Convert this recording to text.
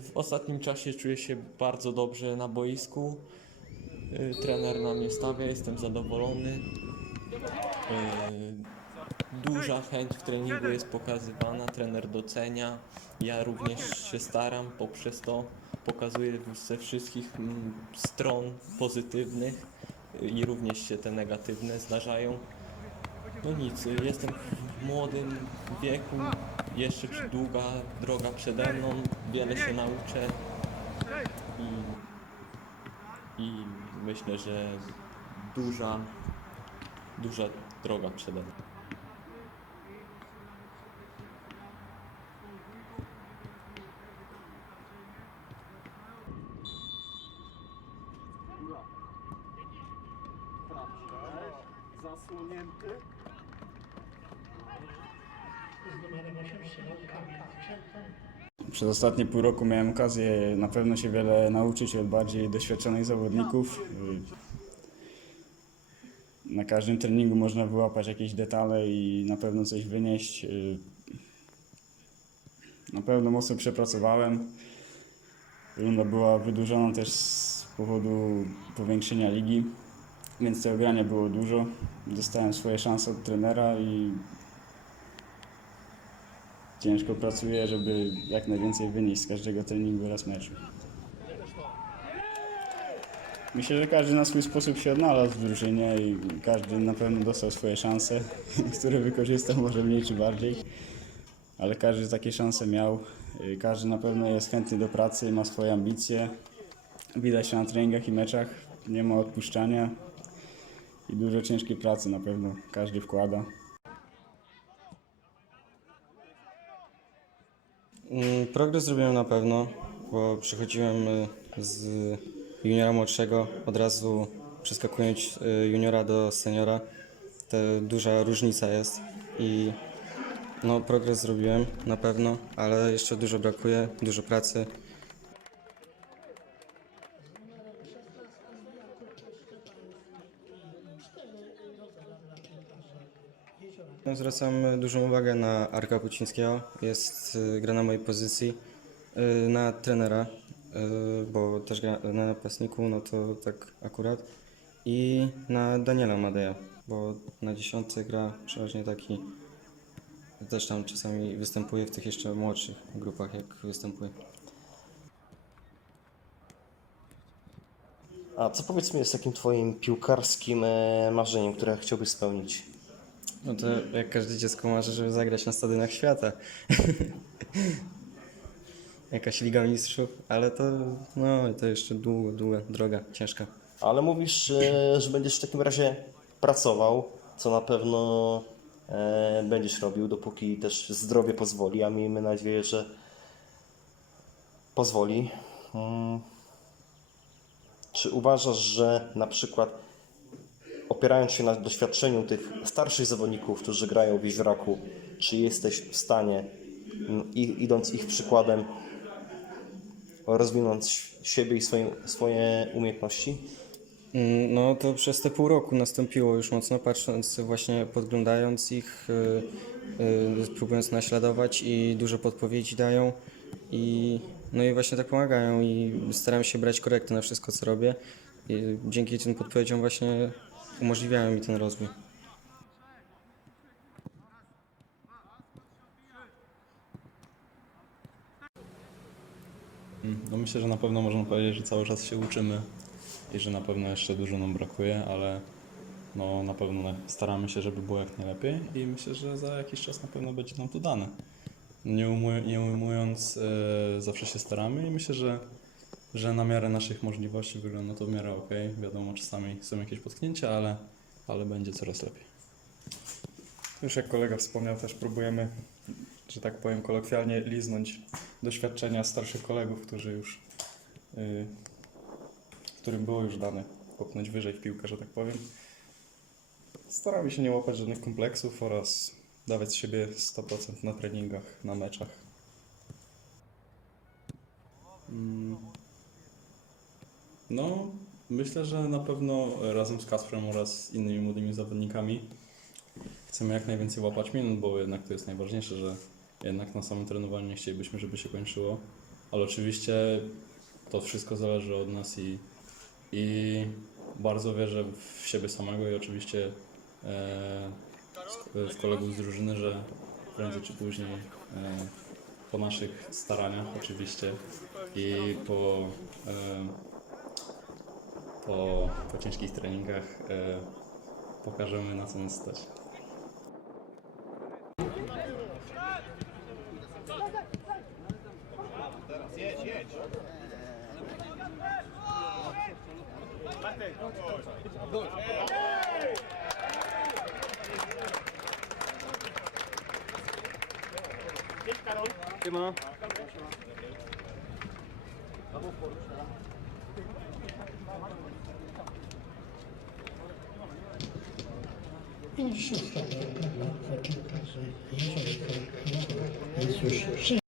W ostatnim czasie czuję się bardzo dobrze na boisku. Y, Trener na mnie stawia, jestem zadowolony. Y, Duża chęć w treningu jest pokazywana, trener docenia. Ja również się staram, poprzez to pokazuję ze wszystkich mm, stron pozytywnych y, i również się te negatywne zdarzają. No nic, jestem w młodym wieku, jeszcze długa droga przede mną, wiele się nauczę i, i myślę, że duża, duża droga przede mną. Zasłonięty. Przez ostatnie pół roku miałem okazję na pewno się wiele nauczyć od bardziej doświadczonych zawodników. Na każdym treningu można wyłapać jakieś detale i na pewno coś wynieść. Na pewno mocno przepracowałem. Runda była wydłużona też z powodu powiększenia ligi, więc tego grania było dużo. Dostałem swoje szanse od trenera i ciężko pracuję, żeby jak najwięcej wynieść z każdego treningu oraz meczu. Myślę, że każdy na swój sposób się odnalazł w drużynie i każdy na pewno dostał swoje szanse, które wykorzystał może mniej czy bardziej, ale każdy takie szanse miał. Każdy na pewno jest chętny do pracy, ma swoje ambicje. Widać to na treningach i meczach, nie ma odpuszczania i dużo ciężkiej pracy na pewno każdy wkłada. Mm, Progres zrobiłem na pewno, bo przechodziłem y, z juniora młodszego, od razu przeskakując y, juniora do seniora. To duża różnica jest i no, progres zrobiłem na pewno, ale jeszcze dużo brakuje, dużo pracy. No, Zwracam dużą uwagę na Arka Kucińskiego. Jest, y, gra na mojej pozycji, y, na trenera, y, bo też gra na napastniku, no to tak akurat. I na Daniela Madeja, bo na dziesiątce gra przeważnie taki, też tam czasami występuje w tych jeszcze młodszych grupach, jak występuje. A co powiedz mi jest takim twoim piłkarskim e, marzeniem, które chciałbyś spełnić? No to jak każde dziecko marzy, żeby zagrać na stadionach świata. Jakaś Liga Mistrzów, ale to, no, to jeszcze długo, długa droga, ciężka. Ale mówisz, e, że będziesz w takim razie pracował, co na pewno e, będziesz robił, dopóki też zdrowie pozwoli, a miejmy nadzieję, że pozwoli. Mm. Czy uważasz, że na przykład opierając się na doświadczeniu tych starszych zawodników, którzy grają w Wieźraku, czy jesteś w stanie, mm, idąc ich przykładem, rozwinąć siebie i swoje, swoje umiejętności? Mm, No to przez te pół roku nastąpiło już mocno, patrząc właśnie, podglądając ich, y, y, próbując naśladować i dużo podpowiedzi dają i no i właśnie tak pomagają i staram się brać korekty na wszystko, co robię i dzięki tym podpowiedziom właśnie umożliwiają mi ten rozwój. No myślę, że na pewno można powiedzieć, że cały czas się uczymy i że na pewno jeszcze dużo nam brakuje, ale no na pewno staramy się, żeby było jak najlepiej i myślę, że za jakiś czas na pewno będzie nam to dane. Nie, umuj, nie ujmując, e, zawsze się staramy i myślę, że, że na miarę naszych możliwości wygląda to w miarę ok. Wiadomo, czasami są jakieś potknięcia, ale, ale będzie coraz lepiej. Już jak kolega wspomniał, też próbujemy, że tak powiem kolokwialnie, liznąć doświadczenia starszych kolegów, którzy już, yy, którym było już dane popchnąć wyżej w piłkę, że tak powiem. Staramy się nie łapać żadnych kompleksów oraz dawać z siebie 100% na treningach, na meczach. Mm. No, myślę, że na pewno razem z Kasprem oraz innymi młodymi zawodnikami chcemy jak najwięcej łapać minut, bo jednak to jest najważniejsze, że jednak na samym trenowaniu nie chcielibyśmy, żeby się kończyło. Ale oczywiście to wszystko zależy od nas i, i bardzo wierzę w siebie samego i oczywiście e, w- kolegów z drużyny, że prędzej czy później e, po naszych staraniach oczywiście i po, e, po, po ciężkich treningach e, pokażemy na co nas stać. Еще что-то, я хочу, я хочу, я хочу,